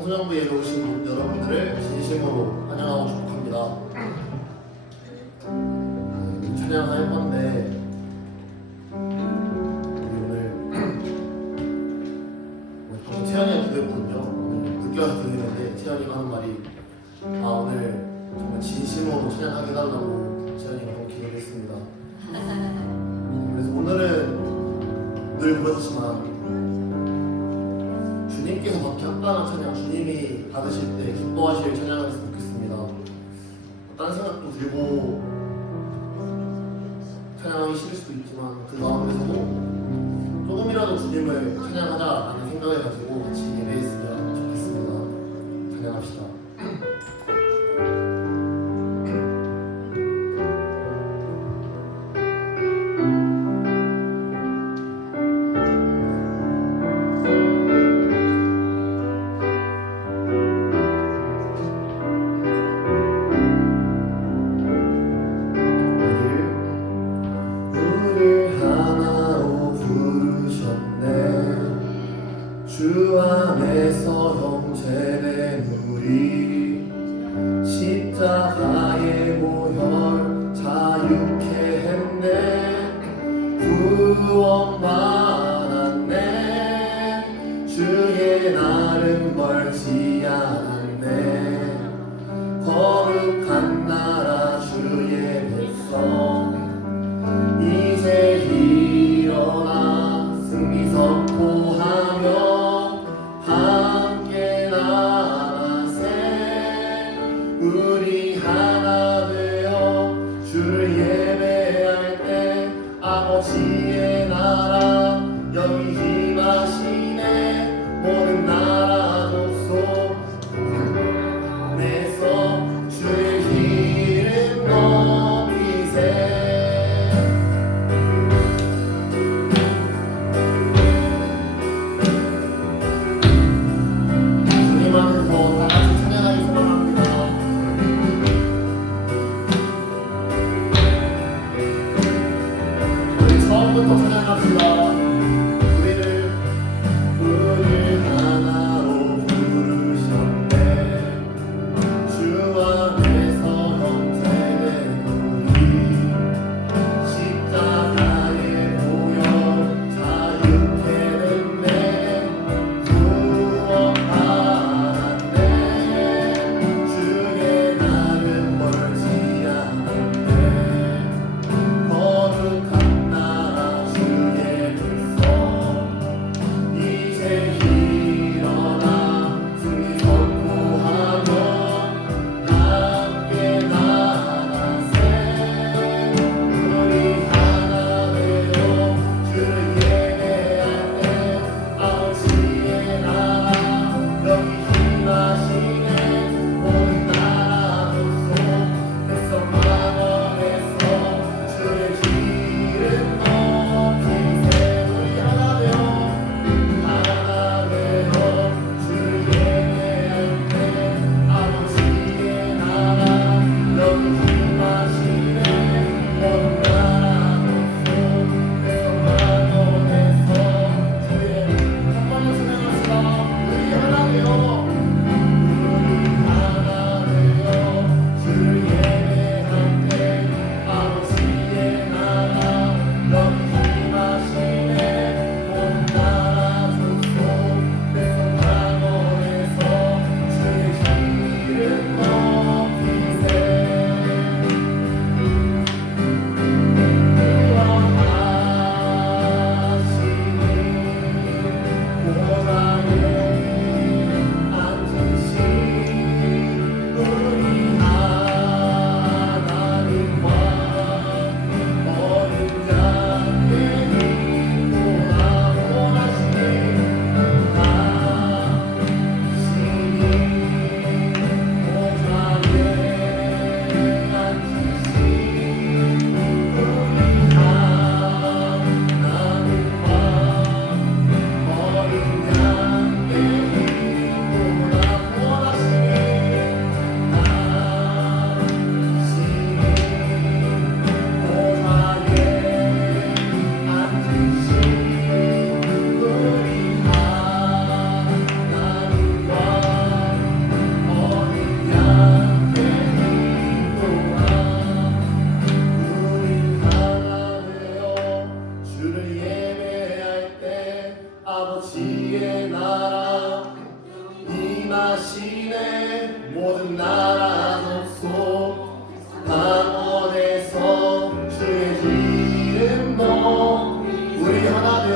청소년부에 오신 여러분들을 진심으로 환영하고 축복합니다. 찬양할 건데 오늘 채연이가 기도했거든요. 오늘 늦게 와서 기도했는데 채연이가 하는 말이 오늘 정말 진심으로 찬양하게 해달라고 채연이가 너무 기도를 했습니다. 그래서 오늘은 늘 그렇지만 주님께서 받게 합당한 찬양, 주님이 받으실 때 기뻐하실 찬양을 했으면 좋겠습니다. 다른 생각도 들고 찬양하기 싫을 수도 있지만 그 가운데서도 조금이라도 주님을 찬양하자라는 생각을 가지고 같이 예배했으면 좋겠습니다. 찬양합시다. 주 안에서 형제된 우리 십자가의 모혈 자유케 했네. 구원 받았네. 주의 날은 멀지 않았네. 거룩한 나라 주의 백성 이제 일어나 승리 선포하며 우리 하나 되어 주를 예배할 때 아버지의 나라 여기 임하시네. 모든 나라 족속 내서 주의 이름 높이세. 주님 앞에서 다 같이 찬양하기 소망합니다. 처음부터 찬양합시다. 우리를 하나로 부르셨네. 주 안에서 형제된 우리 십자가의 보혈 자유케 됐네. 구원 받았네. 주의 날은 멀지 않았네. 거룩한 주의 아버지의 나라 임하시네. 모든 나라 족속 강원에서 주의 이름 높이 우리 하나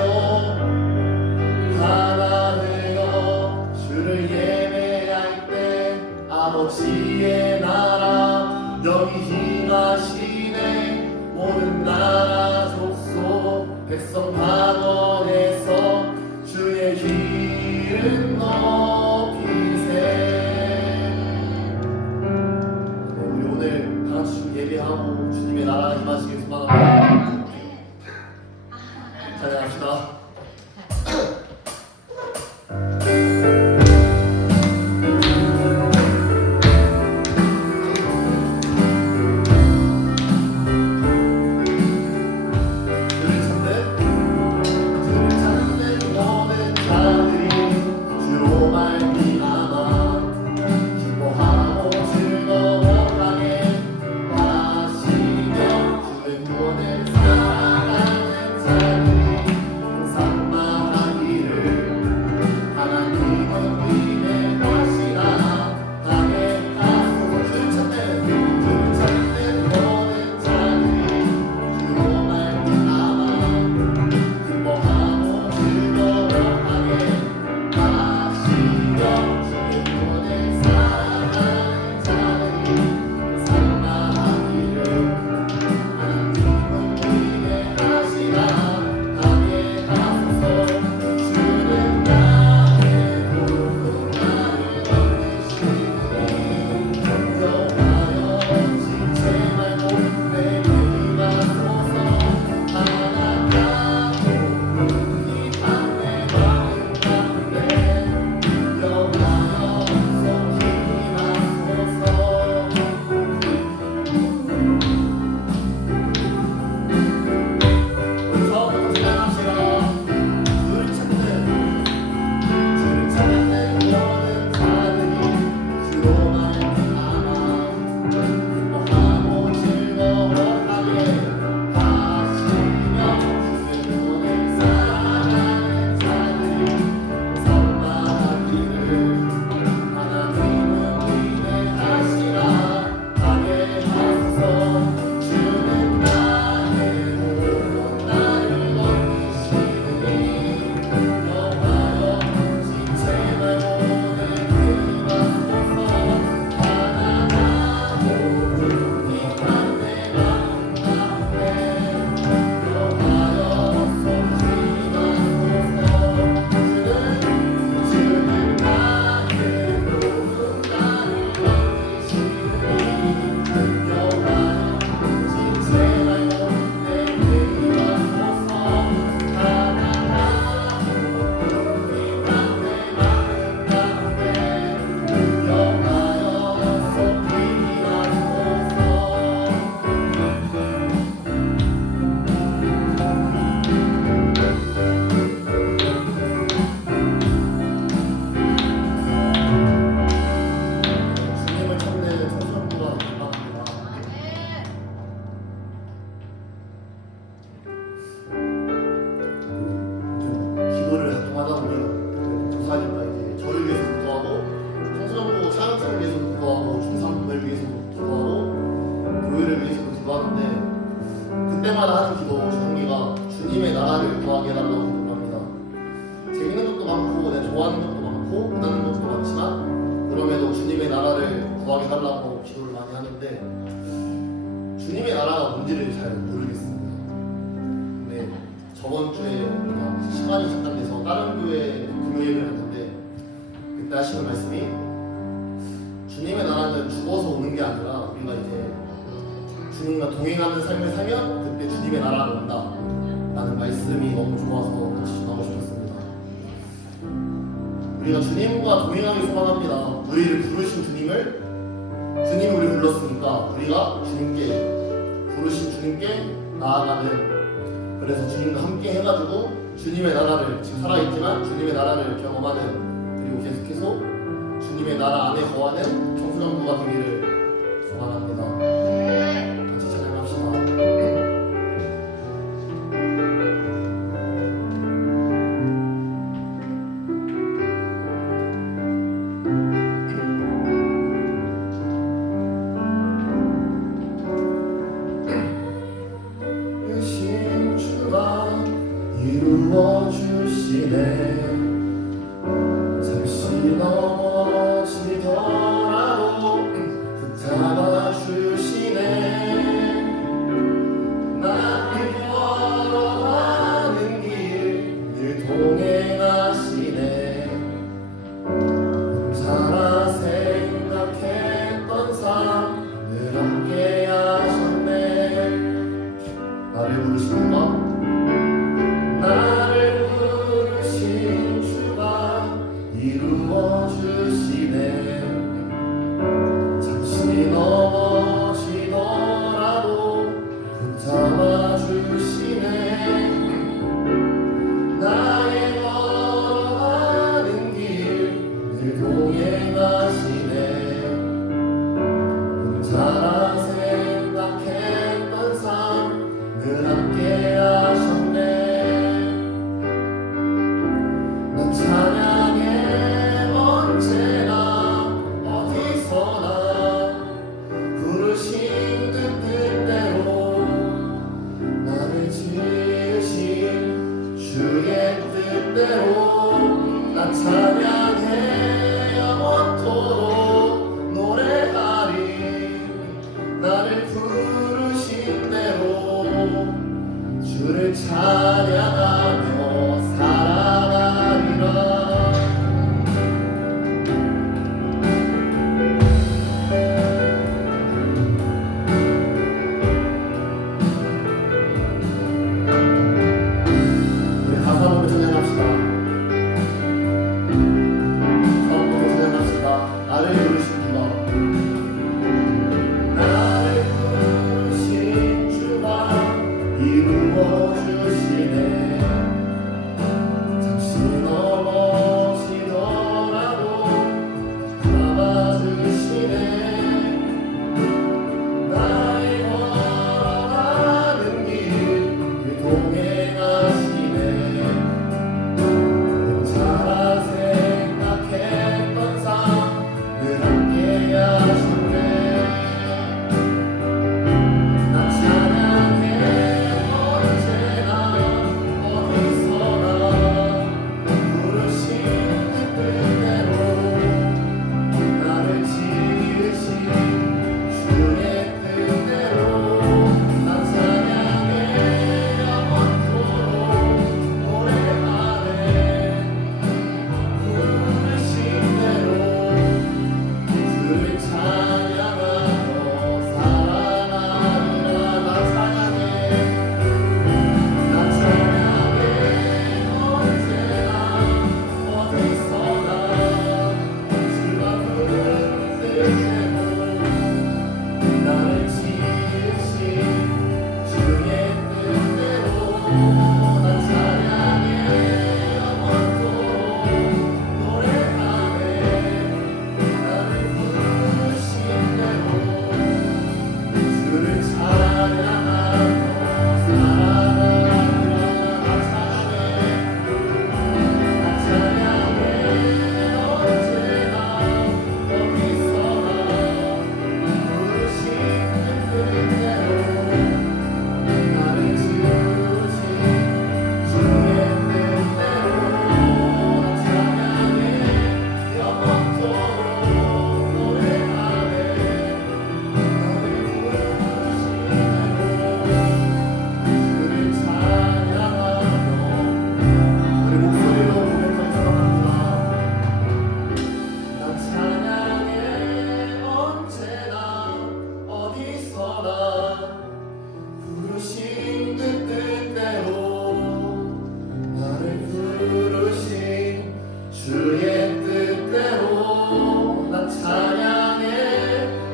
되어 주를 예배할 때 아버지의 나라 여기 임하시네. 모든 나라 족속 백성 강원에서 주의 이름 높이세. 우리 오늘 다 같이 예배하고 주님의 나라 임하시길 소망합니다. 찬양합시다. 그때마다 하는 기도 종기가 주님의 나라를 구하게 해달라고 기도합니다. 재밌는 것도 많고 내가 좋아하는 것도 많고 원하는 것도 많지만 그럼에도 주님의 나라를 구하게 해달라고 기도를 많이 하는데 주님의 나라가 뭔지를 잘 모르겠습니다. 근데 저번 주에 시간이 잠깐 돼서 다른 교회 금요일을 했는데 그때 하시는 말씀이 주님의 나라는 죽어서 오는 게 아니라 우리가 이제 주님과 동행하는 삶을 살면 그때 주님의 나라가 온다 라는 말씀이 너무 좋아서 같이 전하고 싶었습니다. 우리가 주님과 동행하길 소망합니다. 우리를 부르신 주님이 우리를 불렀으니까 우리가 주님께 부르신 주님께 나아가는, 그래서 주님과 함께 해가지고 주님의 나라를 지금 살아있지만 주님의 나라를 경험하는, 그리고 계속해서 주님의 나라 안에 거하는 청소년부가 되기를 소망합니다. 이루어 주시네. 잠시 넘어지더라도 붙잡아 주시네. 나를 걸어가는 길 늘 동행하시네. 혼자라 생각했던 삶 늘 함께 하셨네. 나를 부르시는가? 나를 부르신 주가 이루어 주시네. 잠시 넘어지더라도 붙잡아 주시네. 나의 걸어가는 길 늘 동행하시네. 혼자라 생각했던 삶 늘 함께 하셨네. 난 찬양해 언제나 어디서나 부르신 그 뜻대로 나를 지으신 주의 뜻대로 난 찬양해 영원토록 노래하리. 나를 부르신 대로 주를 찬양하며 살아가리라. 우리 가사 보며 찬양합시다. 처음부터 찬양합시다. 나를 부르신 주가 나를 부르신 주가 이루어 주시네. 잠시 넘어지더라도 잡아주시네. 나의 걸어가는 길 늘 동행하시네. 혼자라 생각했던 삶 늘 함께 하셨네. 나 찬양해 언제나 어디서나 부르신 그 뜻대로 나를 지으신 주의 뜻대로 나 찬양해 영원토록 노래하네. 부르신 대로 주를 찬양하며 살아가리라. 나 찬양해 언제나 어디서나 주가 부르는 뜻대로 나를 지으신 주의 뜻대로 나 찬양해 영원토록 노래하네. 나를 부르신 대로 주를 찬양하며 살아가리라. 나 찬양해 언제나 어디서나 부르신 그 뜻대로 나를 지으신 주의 뜻대로 나 찬양해 영원토록 노래하네. 나를 부르신 대로 주를 찬양하며 우리 목소리로 고백하며 살아갑니다. 난 찬양해 언제나 어디서나 부르신 그 뜻대로 나를 부르신 주의 뜻대로 난 찬양해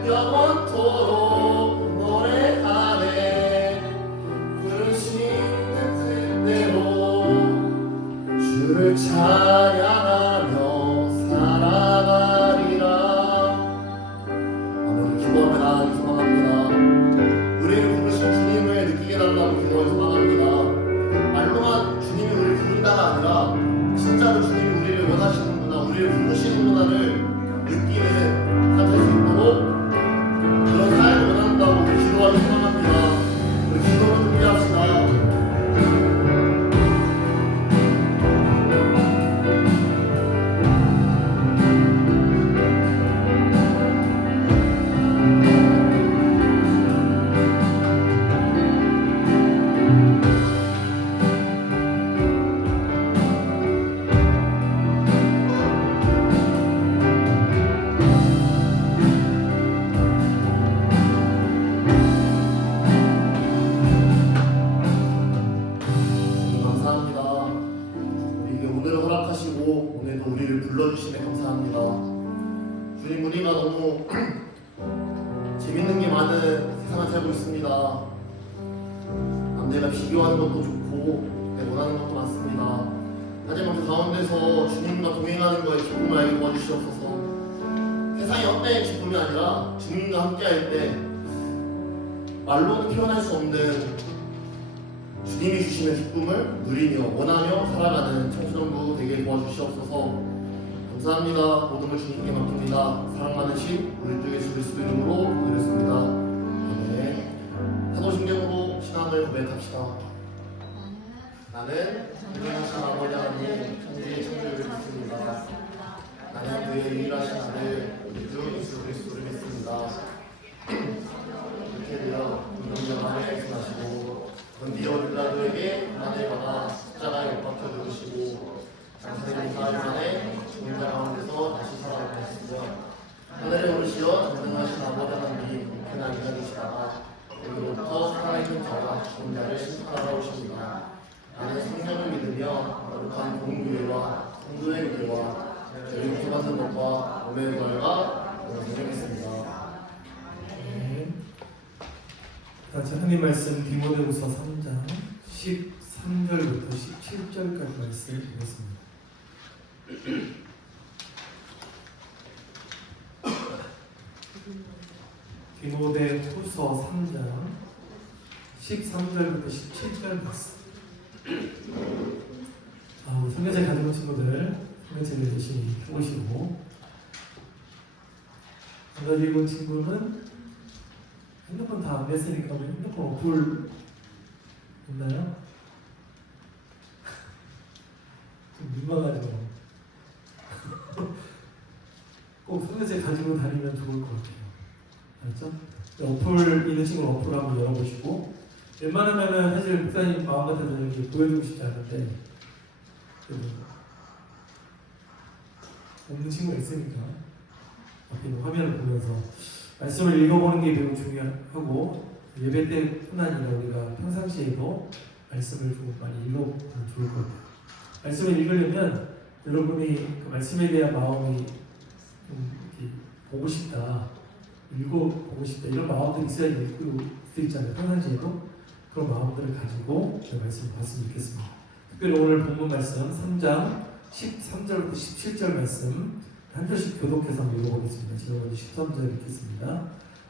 영원토록 노래하네. 부르신 그 뜻대로 주를 찬양하며 살아가리라. 아멘. 기도하며 나아가기 소망합니다. 우리를 부르신 주님을 느끼게 달라고 기도해 소망합니다. 말로만 주님이 우리를 부른다가 아니라 진짜로 주님이 우리를 원하시는구나, 우리를 부르시는구나를 느끼는 삶 살 수 있도록 그런 삶을 원한다고 기도하기 소망합니다. 우리 기도를 준비합시다. 주시고 오늘도 우리를 불러주시네 감사합니다. 주님, 우리가 너무 재밌는 게 많은 세상을 살고 있습니다. 남들과 비교하는 것도 좋고 원하는 것도 많습니다. 하지만 그 가운데서 주님과 동행하는 거에 기쁨을 알게 도와주시옵소서. 세상의 헛된 기쁨이 아니라 주님과 함께할 때 말로는 표현할 수 없는 주님이 주시는 기쁨을 누리며 원하며 살아가는 청소년부 되게 도와주시옵소서. 감사합니다. 모든 걸 주님께 맡깁니다. 사랑 많으신 우리 주 예수 그리스도 이름으로 기도드렸습니다. 아멘. 사도신경으로 신앙을 고백합시다. 나는 유일하신 아버지 하나님 천지의 창조를 믿습니다. 나는 그의 유일하신 아들 우리 주 예수 그리스도를 믿습니다. 이렇게 되어 운명적 하나님의 말씀하시고 건디어 빌라도에게 하나님의 받아 십자가에 못 박혀 죽으시고 장사되는 4일 만에 죽은 자 가운데서 다시 살아나셨으며 하늘에 오르시어 전능하신 아버지 하나님 그날 기다리시다가 여기로부터 살아있는 자와 죽은 자를 심판하러 오십니다. 나는 성령을 믿으며 거룩한 공교회와 성도의 의회와 저희 용서받는 것과 몸의 부활과 영생했습니다. 같이 하나님 말씀 디모데후서 3장 13절부터 17절까지 말씀 보겠습니다. 디모데후서 3장 13절부터 17절 말씀. 우리 성경책 가지고 친구들 성경책을 열심히 펴보시고, 안 가지고 친구는 핸드폰 다 안 냈으니까 핸드폰 어플 없나요? 좀 민망하죠. 꼭 성경책 가지고 다니면 좋을 것 같아요. 알았죠? 어플 있는 친구는 어플 한번 열어보시고, 웬만하면은 사실 목사님 마음 같아서 이렇게 보여주고 싶지 않은데 없는 친구가 있으니까 앞에 있는 화면을 보면서 말씀을 읽어보는 게 매우 중요하고, 예배 때뿐 아니라 우리가 평상시에도 말씀을 좀 많이 읽어보면 좋을 것 같아요. 말씀을 읽으려면 여러분이 그 말씀에 대한 마음이 좀 이렇게 보고 싶다, 읽어보고 싶다 이런 마음들이 있어야 읽을 수 있잖아요. 평상시에도 그런 마음들을 가지고 그 말씀을 봤으면 좋겠습니다. 특별히 오늘 본문 말씀 3장 13절부터 17절 말씀 한 절씩 교독해서 한번 읽어보겠습니다. 제가 먼저 13절 읽겠습니다.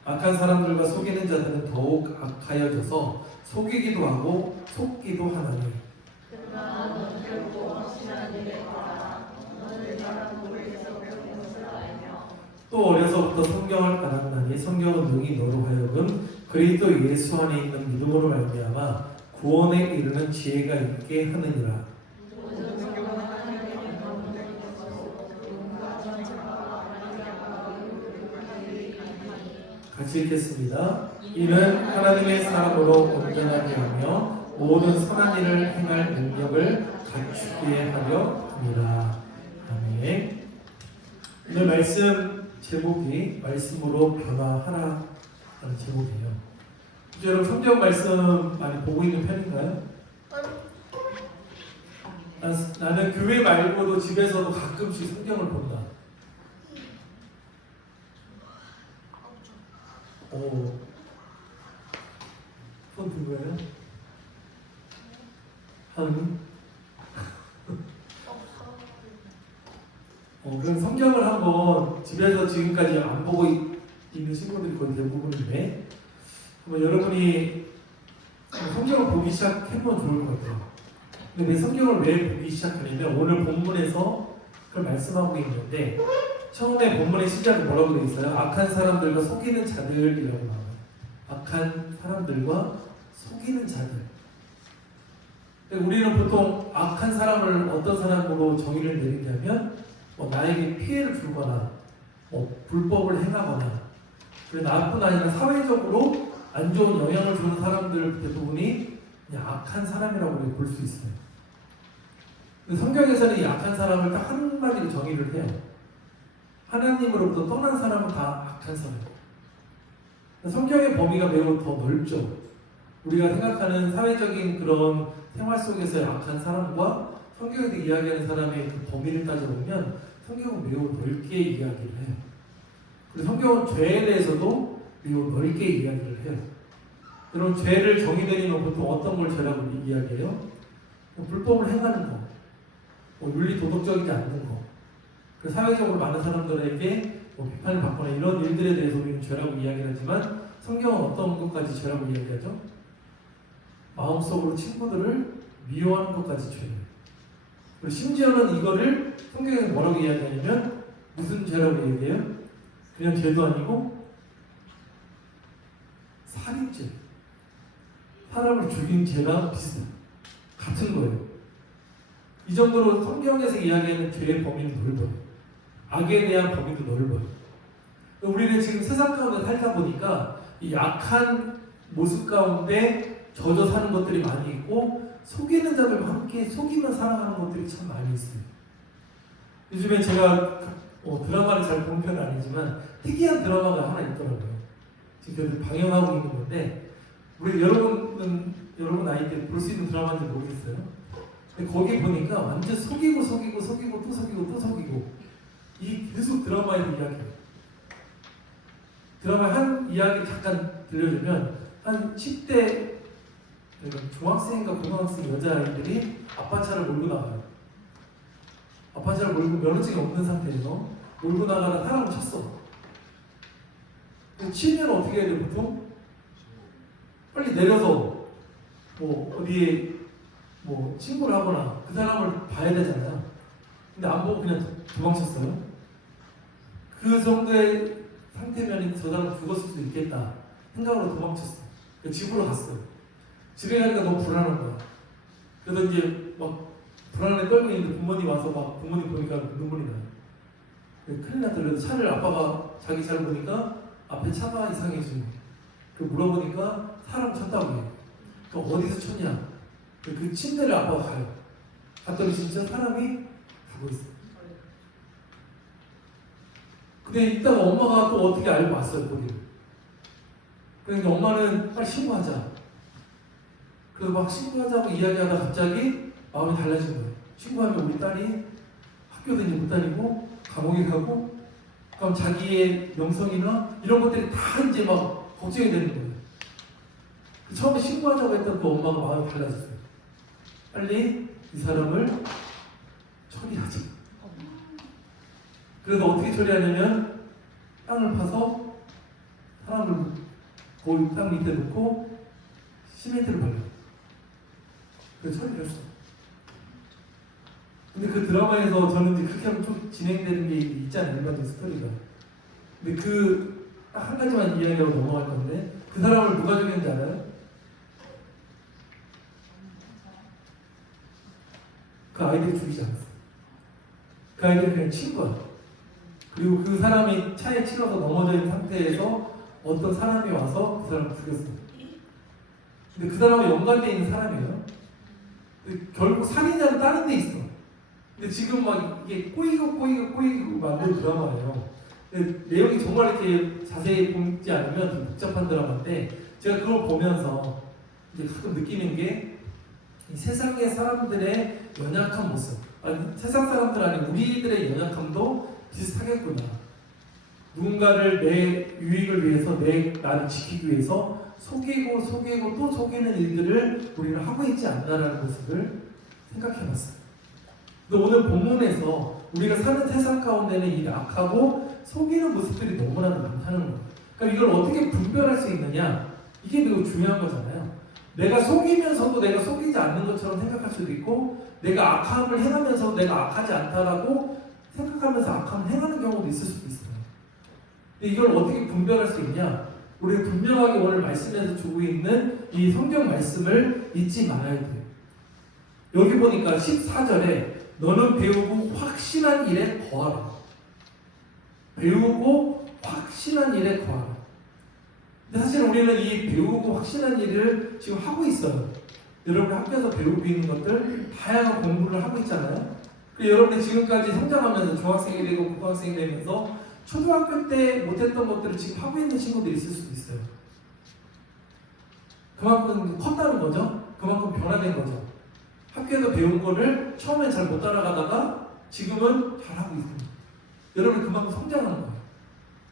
악한 사람들과 속이는 자들은 더욱 악하여져서 속이기도 하고 속기도 하나니 또 어려서부터 성경을 알았나니 성경은 능히 너로 하여금 그리스도 예수 안에 있는 믿음으로 말미암아 구원에 이르는 지혜가 있게 하느니라. 같이 읽겠습니다. 이는 하나님의 사람으로 온전하게 하며 모든 선한 일을 행할 능력을 갖추게 하려 함이라. 아멘. 오늘 말씀 제목이 말씀으로 변화하라 라는 제목이에요. 여러분 성경 말씀 많이 보고 있는 편인가요? 나는 교회 말고도 집에서도 가끔씩 성경을 본다. 손 든 거예요? 그럼 성경을 한번 집에서 지금까지 안 보고 있는 친구들이 거의 대부분인데, 여러분이 성경을 보기 시작해보면 좋을 것 같아요. 근데 왜 성경을 왜 보기 시작하냐면 오늘 본문에서 그걸 말씀하고 있는데, 처음에 본문의 시작은 뭐라고 되어 있어요? 악한 사람들과 속이는 자들이라고 나와요. 악한 사람들과 속이는 자들. 우리는 보통 악한 사람을 어떤 사람으로 정의를 내리냐면 나에게 피해를 주거나 불법을 행하거나, 그리고 나뿐 아니라 사회적으로 안 좋은 영향을 주는 사람들 대부분이 그냥 악한 사람이라고 볼 수 있어요. 성경에서는 이 악한 사람을 딱 한마디로 정의를 해요. 하나님으로부터 떠난 사람은 다 악한 사람이에요. 성경의 범위가 매우 더 넓죠. 우리가 생각하는 사회적인 그런 생활 속에서의 악한 사람과 성경에 성경에서 이야기하는 사람의 그 범위를 따져보면 성경은 매우 넓게 이야기를 해요. 그리고 성경은 죄에 대해서도 매우 넓게 이야기를 해요. 여러분, 죄를 정의 내리면 보통 어떤 걸 죄라고 이야기해요? 뭐 불법을 행하는 거, 뭐 윤리 도덕적이지 않는 거, 그 사회적으로 많은 사람들에게 뭐 비판을 받거나 이런 일들에 대해서 우리는 죄라고 이야기하지만 성경은 어떤 것까지 죄라고 이야기하죠? 마음속으로 친구들을 미워하는 것까지 죄예요. 그리고 심지어는 이거를 성경에서 뭐라고 이야기하냐면 무슨 죄라고 얘기해요? 그냥 죄도 아니고 살인죄, 사람을 죽인 죄랑 비슷해요. 같은 거예요. 이 정도로 성경에서 이야기하는 죄의 범위는 넓어요. 악에 대한 범위도 넓어요. 우리는 지금 세상 가운데 살다 보니까 이 약한 모습 가운데 젖어 사는 것들이 많이 있고 속이는 자들과 함께 속이며 살아가는 것들이 참 많이 있어요. 요즘에 제가 드라마를 잘 보는 편은 아니지만 특이한 드라마가 하나 있더라고요. 지금 방영하고 있는 건데 우리 여러분 나이 때 볼 수 있는 드라마인지 모르겠어요. 근데 거기 보니까 완전 속이고 또 속이고 이 계속 드라마에서 이야기해요. 드라마 한 이야기 잠깐 들려주면 한 10대 중학생인가 고등학생 여자아이들이 아빠 차를 몰고 나가요. 아빠 차를 몰고 면허증이 없는 상태에서 몰고 나가다 사람을 쳤어. 치면 어떻게 해야 돼 보통? 빨리 내려서 뭐 어디에 뭐 신고를 하거나 그 사람을 봐야 되잖아요. 근데 안 보고 그냥 도망쳤어요. 그 정도의 상태면 저 사람 죽었을 수도 있겠다 생각으로 도망쳤어. 집으로 갔어요. 집에 가니까 너무 불안한 거야. 그래서 이제 막 불안에 떨고 있는데 부모님 와서 막 부모님 보니까 눈물이 나요. 큰일 났다. 그래서 차를 아빠가 자기 차를 보니까 앞에 차가 이상해지고 그 물어보니까 사람 쳤다고 해요. 그 어디서 쳤냐? 그 침대를 아빠가 가요. 갔더니 진짜 사람이 가고 있어요. 근데 이따가 엄마가 또 어떻게 알고 왔어요, 거기를. 그러니까 엄마는 빨리 신고하자. 그래서 막 신고하자고 이야기하다 갑자기 마음이 달라진 거예요. 신고하면 우리 딸이 학교도 이제 못 다니고 감옥에 가고 그럼 자기의 명성이나 이런 것들이 다 이제 막 걱정이 되는 거예요. 처음에 신고하자고 했던 그 엄마가 마음이 달라졌어요. 빨리 이 사람을 처리하자. 그래서 어떻게 처리하냐면 땅을 파서 사람을 거기 땅 밑에 놓고 시멘트를 발라요. 그래서 처리를 했어. 근데 그 드라마에서 저는 이제 그렇게 하면 좀 진행되는 게 있잖아요. 일반적인 스토리가. 근데 그 딱 한 가지만 이야기하고 넘어갈 건데 그 사람을 누가 죽였는지 알아요? 그 아이들이 죽이지 않았어. 그 아이들이 그냥 친 거야. 그리고 그 사람이 차에 치러서 넘어져 있는 상태에서 어떤 사람이 와서 그 사람을 죽였어. 근데 그 사람은 연관되어 있는 사람이에요. 근데 결국 살인자는 다른 데 있어. 근데 지금 막 이게 꼬이고 만든 드라마예요. 근데 내용이 정말 이렇게 자세히 보지 않으면 좀 복잡한 드라마인데 제가 그걸 보면서 이제 가끔 느끼는 게 이 세상의 사람들의 연약한 모습, 아니 세상 사람들 아닌 우리들의 연약함도 비슷하겠구나. 누군가를 내 유익을 위해서 나를 지키기 위해서 속이고 또 속이는 일들을 우리는 하고 있지 않나라는 모습을 생각해봤어요. 근데 오늘 본문에서 우리가 사는 세상 가운데는 이 악하고 속이는 모습들이 너무나도 많다는 거예요. 그러니까 이걸 어떻게 분별할 수 있느냐? 이게 매우 중요한 거잖아요. 내가 속이면서도 내가 속이지 않는 것처럼 생각할 수도 있고 내가 악함을 행하면서 내가 악하지 않다라고 생각하면서 악함을 행하는 경우도 있을 수도 있어요. 근데 이걸 어떻게 분별할 수 있냐? 우리 분명하게 오늘 말씀에서 주고 있는 이 성경 말씀을 잊지 말아야 돼요. 여기 보니까 14절에 너는 배우고 확신한 일에 거하라. 배우고 확신한 일에 거하라. 근데 사실 우리는 이 배우고 확신한 일을 지금 하고 있어요. 여러분 학교에서 배우고 있는 것들 다양한 공부를 하고 있잖아요. 여러분들 지금까지 성장하면서 중학생이 되고 고등학생이 되면서 초등학교 때 못했던 것들을 지금 하고 있는 친구들이 있을 수도 있어요. 그만큼 컸다는 거죠. 그만큼 변화된 거죠. 학교에서 배운 거를 처음엔 잘 못 따라가다가 지금은 잘하고 있습니다. 여러분 그만큼 성장한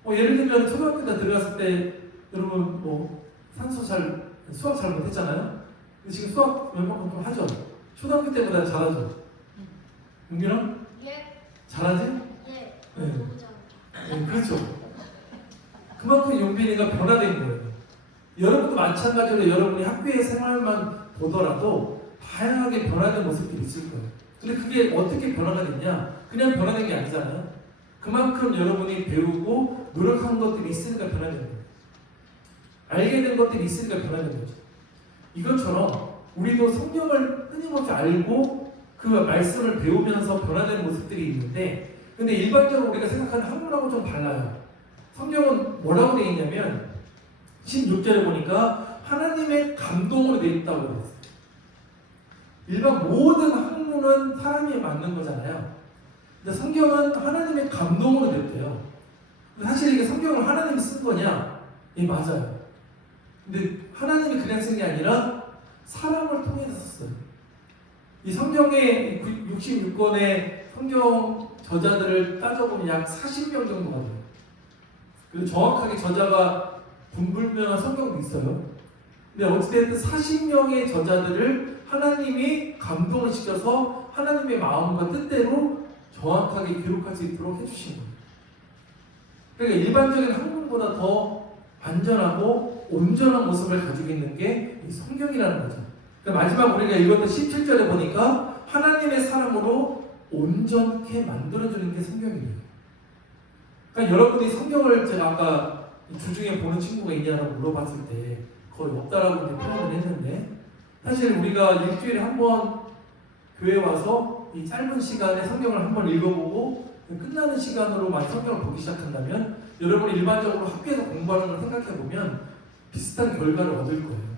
거예요. 예를 들면 초등학교 때 들어갔을 때 여러분 뭐 수학 잘 못했잖아요. 근데 지금 수학 웬만큼 좀 하죠. 초등학교 때보다 잘하죠. 은규는? 예. 잘하지? 예. 네. 너무 잘한다. 네, 그렇죠. 그만큼 용빈이가 변화된 거예요. 여러분도 마찬가지로 여러분이 학교의 생활만 보더라도 다양하게 변화된 모습들이 있을 거예요. 근데 그게 어떻게 변화가 됐냐? 그냥 변화된 게 아니잖아요. 그만큼 여러분이 배우고 노력한 것들이 있으니까 변화된 거예요. 알게 된 것들이 있으니까 변화된 거죠. 이것처럼 우리도 성경을 끊임없이 알고 그 말씀을 배우면서 변화되는 모습들이 있는데, 근데 일반적으로 우리가 생각하는 한문하고 좀 달라요. 성경은 뭐라고 되어 있냐면 16절에 보니까 하나님의 감동으로 되어 있다고 되어 있어요. 일반 모든 학문은 사람이 만든 거잖아요. 근데 성경은 하나님의 감동으로 됐대요. 사실 이게 성경을 하나님이 쓴 거냐? 예, 맞아요. 근데 하나님이 그냥 쓴 게 아니라 사람을 통해서 썼어요. 이 성경의 66권의 성경 저자들을 따져보면 약 40명 정도가 돼요. 그리고 정확하게 저자가 분불명한 성경도 있어요. 근데 어찌됐든 40명의 저자들을 하나님이 감동을 시켜서 하나님의 마음과 뜻대로 정확하게 기록할 수 있도록 해주신 거예요. 그러니까 일반적인 학문보다 더 안전하고 온전한 모습을 가지고 있는 게 이 성경이라는 거죠. 그러니까 마지막 우리가 읽었던 17절에 보니까 하나님의 사람으로 온전케 만들어주는 게 성경이에요. 그러니까 여러분이 성경을 제가 아까 주중에 보는 친구가 있냐고 물어봤을 때 거의 없다라고 이제 표현을 했는데, 사실 우리가 일주일에 한 번 교회 와서 이 짧은 시간에 성경을 한 번 읽어보고 끝나는 시간으로만 성경을 보기 시작한다면 여러분이 일반적으로 학교에서 공부하는 걸 생각해보면 비슷한 결과를 얻을 거예요.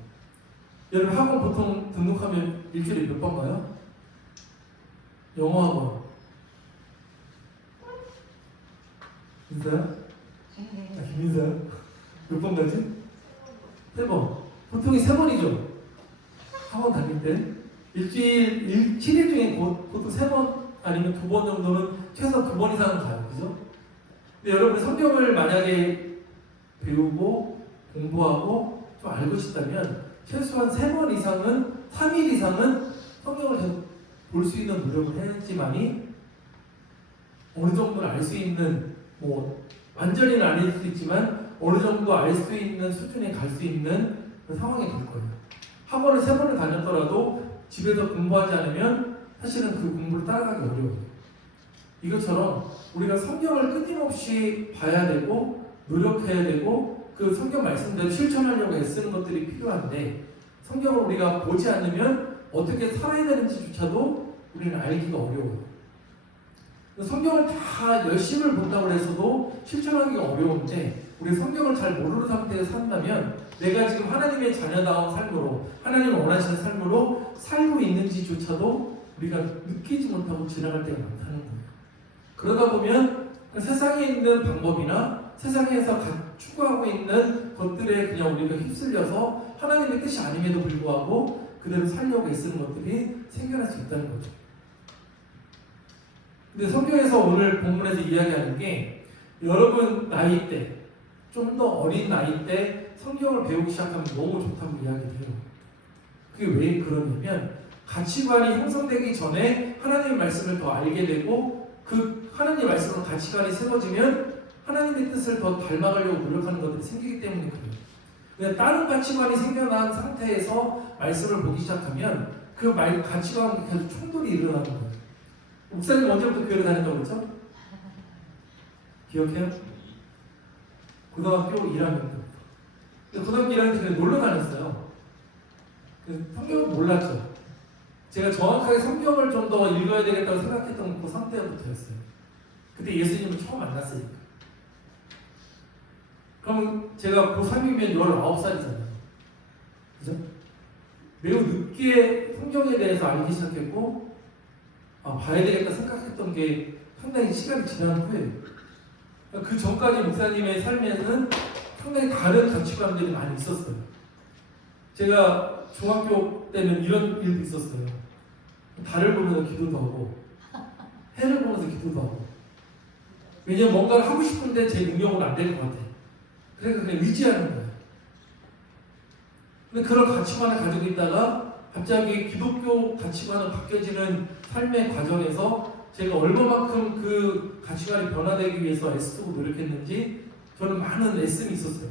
여러분 학원 보통 등록하면 일주일에 몇 번 가요? 영어 학원. 민서야? 김민서야? 몇 번 가지? 3번. 보통이 3번이죠. 학원 다닐 때. 일주일 7일 중에 보통 3번 아니면 2번 정도는 최소 2번 이상은 가요. 그죠? 근데 여러분 성경을 만약에 배우고 공부하고 좀 알고 싶다면 최소한 3번 이상은 3일 이상은 성경을 볼 수 있는 노력을 해야지만이 어느 정도는 알 수 있는, 뭐 완전히는 아닐 수도 있지만 어느 정도 알 수 있는 수준에 갈 수 있는 그런 상황이 될 거예요. 학원을 3번을 다녔더라도 집에서 공부하지 않으면 사실은 그 공부를 따라가기 어려워요. 이것처럼 우리가 성경을 끊임없이 봐야 되고 노력해야 되고 그 성경 말씀대로 실천하려고 애쓰는 것들이 필요한데, 성경을 우리가 보지 않으면 어떻게 살아야 되는지조차도 우리는 알기가 어려워요. 성경을 다 열심히 본다고 해서도 실천하기가 어려운데, 우리 성경을 잘 모르는 상태에서 산다면 내가 지금 하나님의 자녀다운 삶으로, 하나님을 원하시는 삶으로 살고 있는지조차도 우리가 느끼지 못하고 지나갈 때가 많다는 거예요. 그러다 보면 세상에 있는 방법이나 세상에서 추구하고 있는 것들에 그냥 우리가 휩쓸려서 하나님의 뜻이 아님에도 불구하고 그대로 살려고 애쓰는 것들이 생겨날 수 있다는 거죠. 근데 성경에서 오늘 본문에서 이야기하는 게, 여러분 나이 때, 좀 더 어린 나이 때 성경을 배우기 시작하면 너무 좋다고 이야기해요. 그게 왜 그러냐면 가치관이 형성되기 전에 하나님의 말씀을 더 알게 되고, 그 하나님의 말씀으로 가치관이 세워지면 하나님의 뜻을 더 닮아가려고 노력하는 것들이 생기기 때문에 그래요. 근데 다른 가치관이 생겨난 상태에서 말씀을 보기 시작하면 그 가치관과 계속 충돌이 일어나는 거예요. 목사님 언제부터 교회를 다녔다고 그랬죠? 기억해요? 고등학교 1학년 때부터. 고등학교 1학년 때 놀러 다녔어요. 성경을 몰랐죠. 제가 정확하게 성경을 좀 더 읽어야 되겠다고 생각했던 그 상태부터였어요. 그때 예수님을 처음 만났으니까. 그럼 제가 고3이면 19살이잖아요. 그죠? 매우 늦게 성경에 대해서 알기 시작했고, 봐야 되겠다 생각했던 게 상당히 시간이 지난 후에, 그 전까지 목사님의 삶에는 상당히 다른 가치관들이 많이 있었어요. 제가 중학교 때는 이런 일도 있었어요. 달을 보면서 기도도 하고 해를 보면서 기도도 하고. 왜냐면 뭔가를 하고 싶은데 제 능력으로 안 될 것 같아. 그래서 그냥 의지하는 거예요. 근데 그런 가치관을 가지고 있다가 갑자기 기독교 가치관을 바뀌어지는 삶의 과정에서 제가 얼마만큼 그 가치관이 변화되기 위해서 애쓰고 노력했는지 저는 많은 애씀이 있었어요.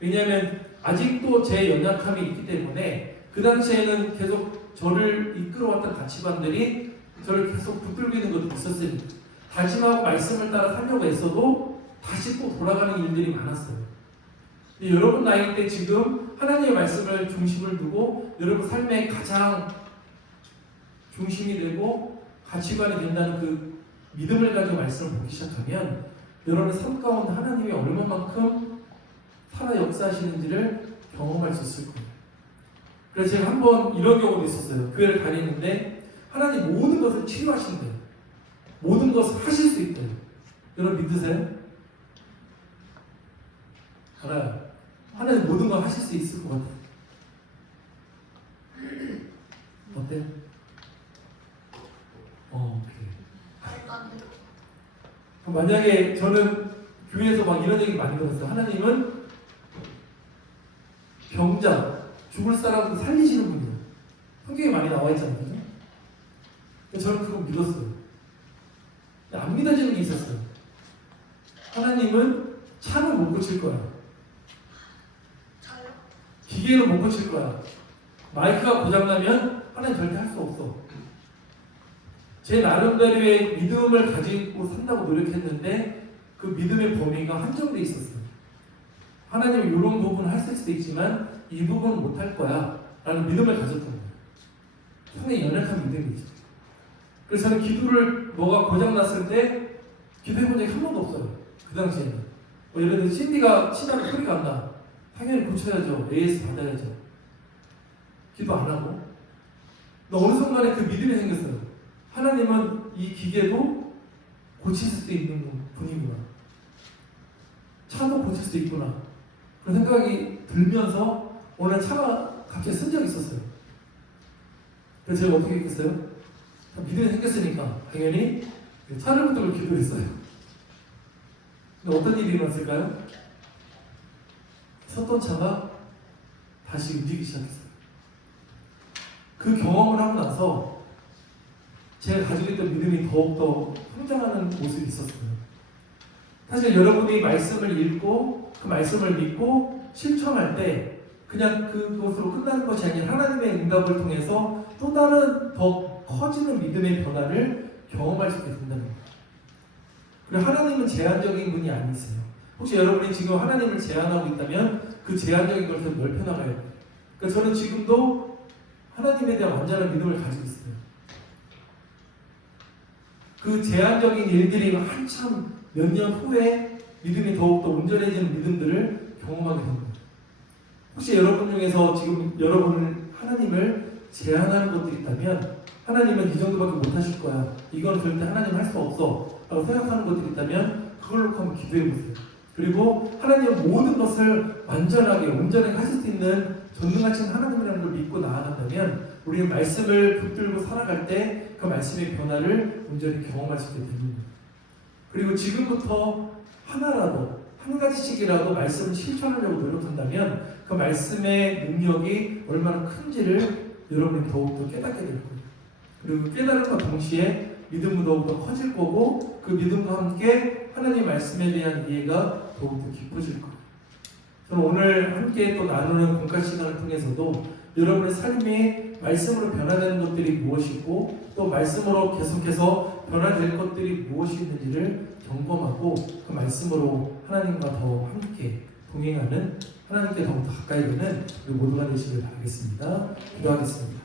왜냐하면 아직도 제 연약함이 있기 때문에 그 당시에는 계속 저를 이끌어왔던 가치관들이 저를 계속 붙들고 있는 것도 있었습니다. 다짐하고 말씀을 따라 살려고 했어도 다시 또 돌아가는 일들이 많았어요. 여러분 나이 때 지금 하나님의 말씀을 중심을 두고 여러분 삶의 가장 중심이 되고 가치관이 된다는 그 믿음을 가지고 말씀을 보기 시작하면 여러분의 삶 가운데 하나님이 얼마만큼 살아 역사하시는지를 경험할 수 있을 거예요. 그래서 제가 한번 이런 경우도 있었어요. 교회를 다니는데 하나님 모든 것을 치유하신대요. 모든 것을 하실 수 있대요. 여러분 믿으세요? 알아요. 하나님 모든 걸 하실 수 있을 것 같아요. 어때? 그래. 만약에 저는 교회에서 막 이런 얘기 많이 들었어요. 하나님은 병자, 죽을 사람을 살리시는 분이에요. 성경에 많이 나와 있잖아요. 저는 그거 믿었어요. 안 믿어지는 게 있었어요. 하나님은 차를 못 고칠 거야. 기계를 못 고칠 거야. 마이크가 고장나면 하나님 절대 할 수 없어. 제 나름대로의 믿음을 가지고 산다고 노력했는데 그 믿음의 범위가 한정돼 있었어요. 하나님은 이런 부분을 할 수도 있지만 이 부분은 못 할 거야 라는 믿음을 가졌던 거예요. 상당히 연약한 믿음이죠. 그래서 저는 기도를 뭐가 고장났을 때 기도해본 적이 한 번도 없어요. 그 당시에는 예를 들어서 신디가 치다가 소리가 안 나. 당연히 고쳐야죠. AS 받아야죠. 기도 안 하고. 근데 어느 순간에 그 믿음이 생겼어요. 하나님은 이 기계도 고칠 수 있는 분이구나. 차도 고칠 수 있구나. 그런 생각이 들면서 오늘 차가 갑자기 쓴 적이 있었어요. 그래서 제가 어떻게 했겠어요? 믿음이 생겼으니까 당연히 차를 붙들고 기도했어요. 근데 어떤 일이 일어났을까요? 섰던 차가 다시 움직이기 시작했어요. 그 경험을 하고 나서 제가 가지고 있던 믿음이 더욱더 성장하는 모습이 있었어요. 사실 여러분이 말씀을 읽고 그 말씀을 믿고 실천할 때 그냥 그것으로 끝나는 것이 아니라 하나님의 응답을 통해서 또 다른 더 커지는 믿음의 변화를 경험할 수 있게 된다는 거예요. 그리고 하나님은 제한적인 분이 아니세요. 혹시 여러분이 지금 하나님을 제한하고 있다면 그 제한적인 걸 더 넓혀나가야 돼요. 그러니까 저는 지금도 하나님에 대한 완전한 믿음을 가지고 있어요. 그 제한적인 일들이 한참 몇 년 후에 믿음이 더욱더 온전해지는 믿음들을 경험하게 됩니다. 혹시 여러분 중에서 지금 여러분 하나님을 제한하는 것들이 있다면 하나님은 이 정도밖에 못 하실 거야. 이건 절대 하나님 할 수 없어. 라고 생각하는 것들이 있다면 그걸 놓고 한번 기도해 보세요. 그리고 하나님은 모든 것을 완전하게 온전하게 하실 수 있는 전능하신 하나님이라는 걸 믿고 나아간다면 우리는 말씀을 붙들고 살아갈 때 그 말씀의 변화를 온전히 경험할 수 있게 됩니다. 그리고 지금부터 하나라도 한 가지씩이라도 말씀을 실천하려고 노력한다면 그 말씀의 능력이 얼마나 큰지를 여러분이 더욱더 깨닫게 될 거예요. 그리고 깨달음과 동시에 믿음은 더욱더 커질 거고 그 믿음과 함께 하나님의 말씀에 대한 이해가 더욱더 깊어질 거예요. 저는 오늘 함께 또 나누는 공과 시간을 통해서도 여러분의 삶이 말씀으로 변화되는 것들이 무엇이고 또 말씀으로 계속해서 변화될 것들이 무엇이 있는지를 점검하고 그 말씀으로 하나님과 더 함께 동행하는 하나님께 더욱더 가까이 되는 우리 모두가 되시길 바라겠습니다. 기도하겠습니다.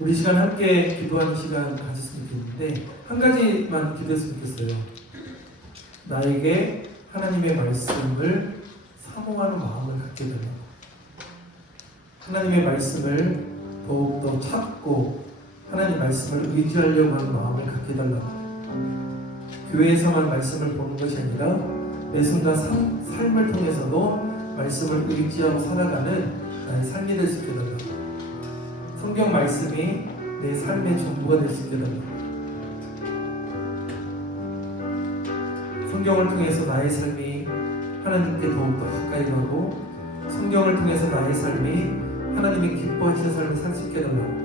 우리 시간 함께 기도하는 시간 가졌으면 좋겠는데 한 가지만 기도했으면 좋겠어요. 나에게 하나님의 말씀을 사모하는 마음을 갖게 되라. 하나님의 말씀을 더욱더 찾고 하나님 말씀을 의지하려고 하는 마음을 갖게 달라. 교회에서만 말씀을 보는 것이 아니라 매 순간 삶을 통해서도 말씀을 의지하고 살아가는 나의 삶이 될 수 있게 달라. 성경 말씀이 내 삶의 전부가 될 수 있게 달라고. 성경을 통해서 나의 삶이 하나님께 더욱더 가까이 가고 성경을 통해서 나의 삶이 하나님이 기뻐하시는 삶을 살 수 있게 달라고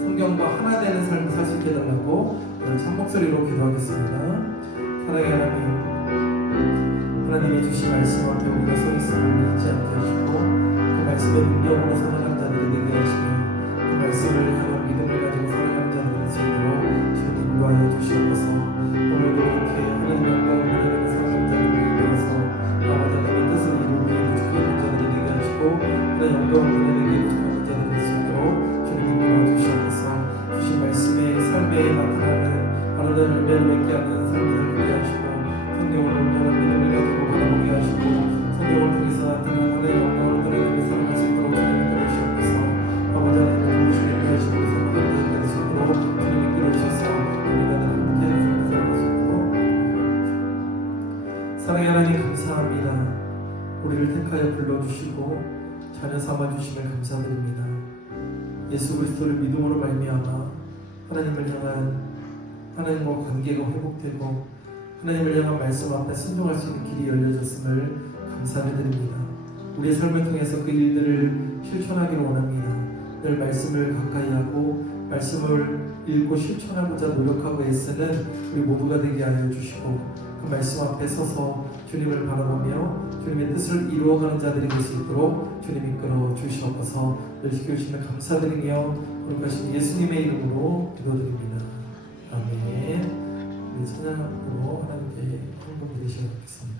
성경과 하나 되는 삶을 살 수 있게 달라고 참 목소리로 기도하겠습니다. 사랑의 하나님이 주신 말씀 앞에 우리가 서 있음을 잊지 않게 하시고 그 말씀의 능력으로 살아가는 자들이 되게 하시며 그 말씀을 향한 믿음을 가지고 살아가는 자들이 될 수 있도록 주님 인도하여 주시옵소서. 오늘도 이렇게 하나님의 영광을 드리는 살아가는 자들이 되어서 아버지 하나님의 뜻을 이루기 위해 부족한 자들이 되게 하시고 하나님의 영광을 드리는 부족한 자들이 될 수 있도록 주님 인도하여 주시옵소서. 주신 말씀의 삶에 나타나는 아름다운 열매를 맺게 하는 삶을 되게 하시고 성경을 온전한 믿음을 가지고 바라보게 하시고 성경을 통해서 나타나는 하나님의 영광을 드리는 살아갈 수 있도록 주님 인도해 주시옵소서. 아버지 하나님의 도우시게 하시고 성령을 드리는 수 있도록 주님 인도해 주셔서 우리가 함께 하는 삶을 살아갈 수 있도록 사랑의 하나님 감사합니다. 우리를 택하여 불러주시고 자녀 삼아주심을 감사드립니다. 예수 그리스도를 믿음으로 말미암아 하나님을 향한 하나님과 관계가 회복되고 하나님을 향한 말씀 앞에 순종할 수 있는 길이 열려졌음을 감사드립니다. 우리의 삶을 통해서 그 일들을 실천하기를 원합니다. 늘 말씀을 가까이 하고 말씀을 읽고 실천하고자 노력하고 애쓰는 우리 모두가 되게 하여 주시고 그 말씀 앞에 서서 주님을 바라보며 주님의 뜻을 이루어가는 자들이 될 수 있도록 주님 이끌어 주시옵소서. 늘 지켜주시면 감사드리며 거룩하신 예수님의 이름으로 기도드립니다. 아멘. 우리 찬양으로 하나님께 헌금 드리시도록 하겠습니다.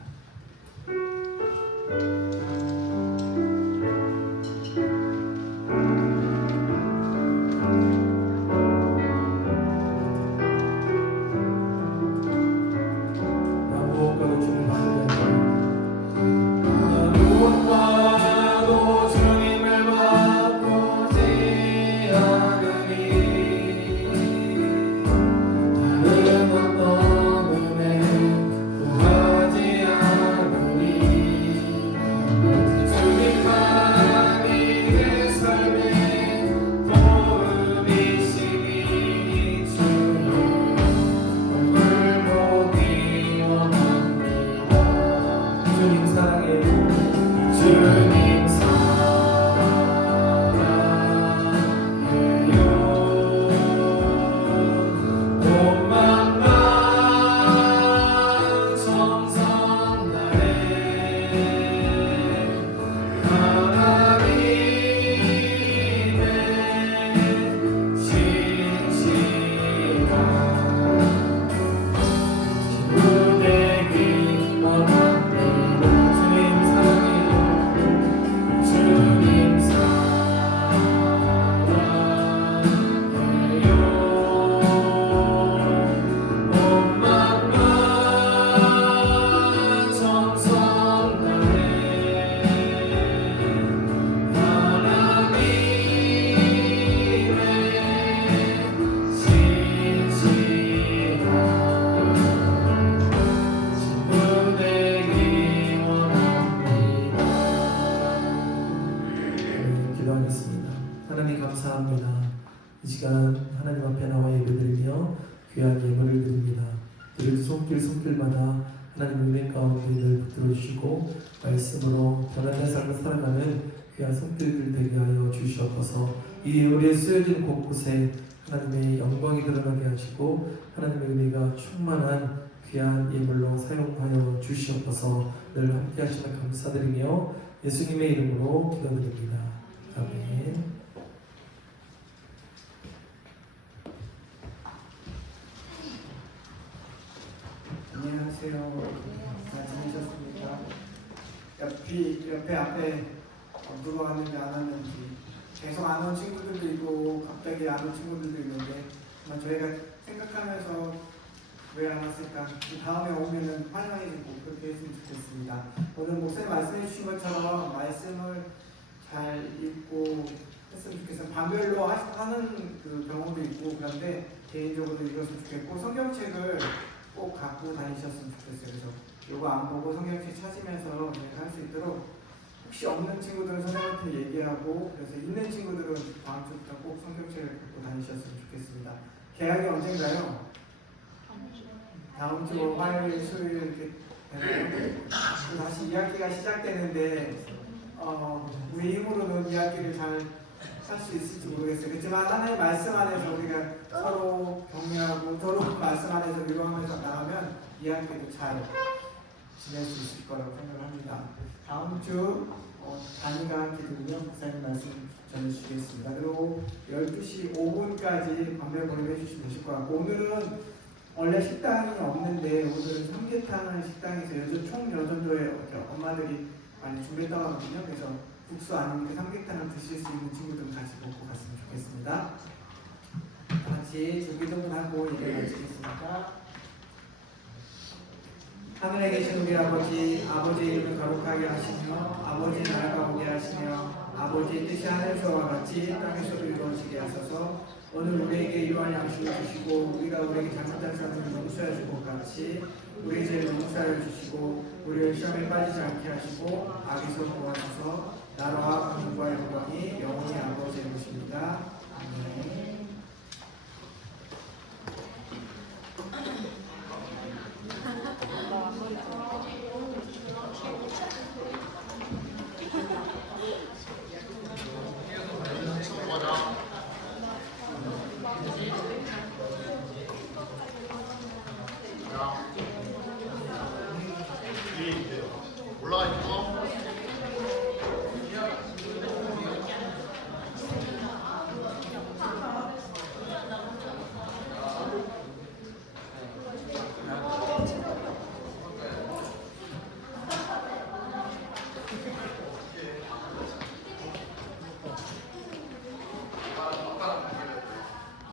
나무가로 주를 바라보자. 하나님 감사합니다. 이 시간 하나님 앞에 나와 예배드리며 귀한 예물을 드립니다. 우리 손길마다 하나님 은혜 가운데 늘 붙들어 주시고 말씀으로 변화된 삶을 살아가는 귀한 손길들 되게 하여 주시옵소서. 이 예물에 쓰여진 곳곳에 하나님의 영광이 드러나게 하시고 하나님의 은혜가 충만한 귀한 예물로 사용하여 주시옵소서. 늘 함께 하시면 감사드리며 예수님의 이름으로 기도드립니다. 아멘. 안녕하세요. 잘 지내셨습니까? 옆에 앞에 누가 왔는지 안 왔는지 계속 안 온 친구들도 있고 갑자기 안 온 친구들도 있는데 저희가 생각하면서 왜 안 왔을까? 다음에 오면은 환영해주고 그렇게 했으면 좋겠습니다. 오늘 목사님 말씀해 주신 것처럼 말씀을 잘 읽고 했으면 좋겠어요. 반별로 하는 그 경우도 있고 그런데 개인적으로 읽었으면 좋겠고 성경책을 꼭 갖고 다니셨으면 좋겠어요. 그래서 이거 안 보고 성경책 찾으면서 할 수 있도록 혹시 없는 친구들은 선생님한테 얘기하고 그래서 있는 친구들은 다음 주부터 꼭 성경책을 갖고 다니셨으면 좋겠습니다. 개학이 언젠가요? 다음 주 화요일, 수요일 이렇게 되나요? 다시 2학기가 시작되는데 우리 힘으로는 2학기를 잘 할 수 있을지 모르겠어요. 그렇지만 하나님의 말씀 안에서 우리가 서로 격려하고 서로 말씀 안에서 위로하면서 나가면 2학기도 잘 지낼 수 있을 거라고 생각합니다. 다음 주 단위가 기도는요 목사님 말씀 전해주시겠습니다. 그리고 12시 5분까지 밤에 보내면 해주시면 되실 것 같고 오늘은 원래 식당이 없는데 오늘은 삼계탕을 식당에서 총 여전도에 엄마들이 많이 준비했다고 하거든요. 그래서 국수 아니면 삼계탕을 드실 수 있는 친구들은 같이 먹고 갔으면 좋겠습니다. 같이 주기도문하고 예배 마치겠습니다. 하늘에 계신 우리 아버지, 아버지의 이름을 거룩하게 하시며 아버지의 나라가 오게 하시며 아버지의 뜻이 하늘에서와 같이 땅에서도 이루어지게 하소서. 오늘 우리에게 일용할 양식을 주시고 우리가 우리에게 잘못한 사람을 용서해 줄 것 같이 우리의 죄를 용서하여 주시고 우리를 시험에 빠지지 않게 하시고 악에서 구하소서. 나라와 권능과 영광이 영원히 아버지의 것입니다. 아멘. 올라가 있어. 제가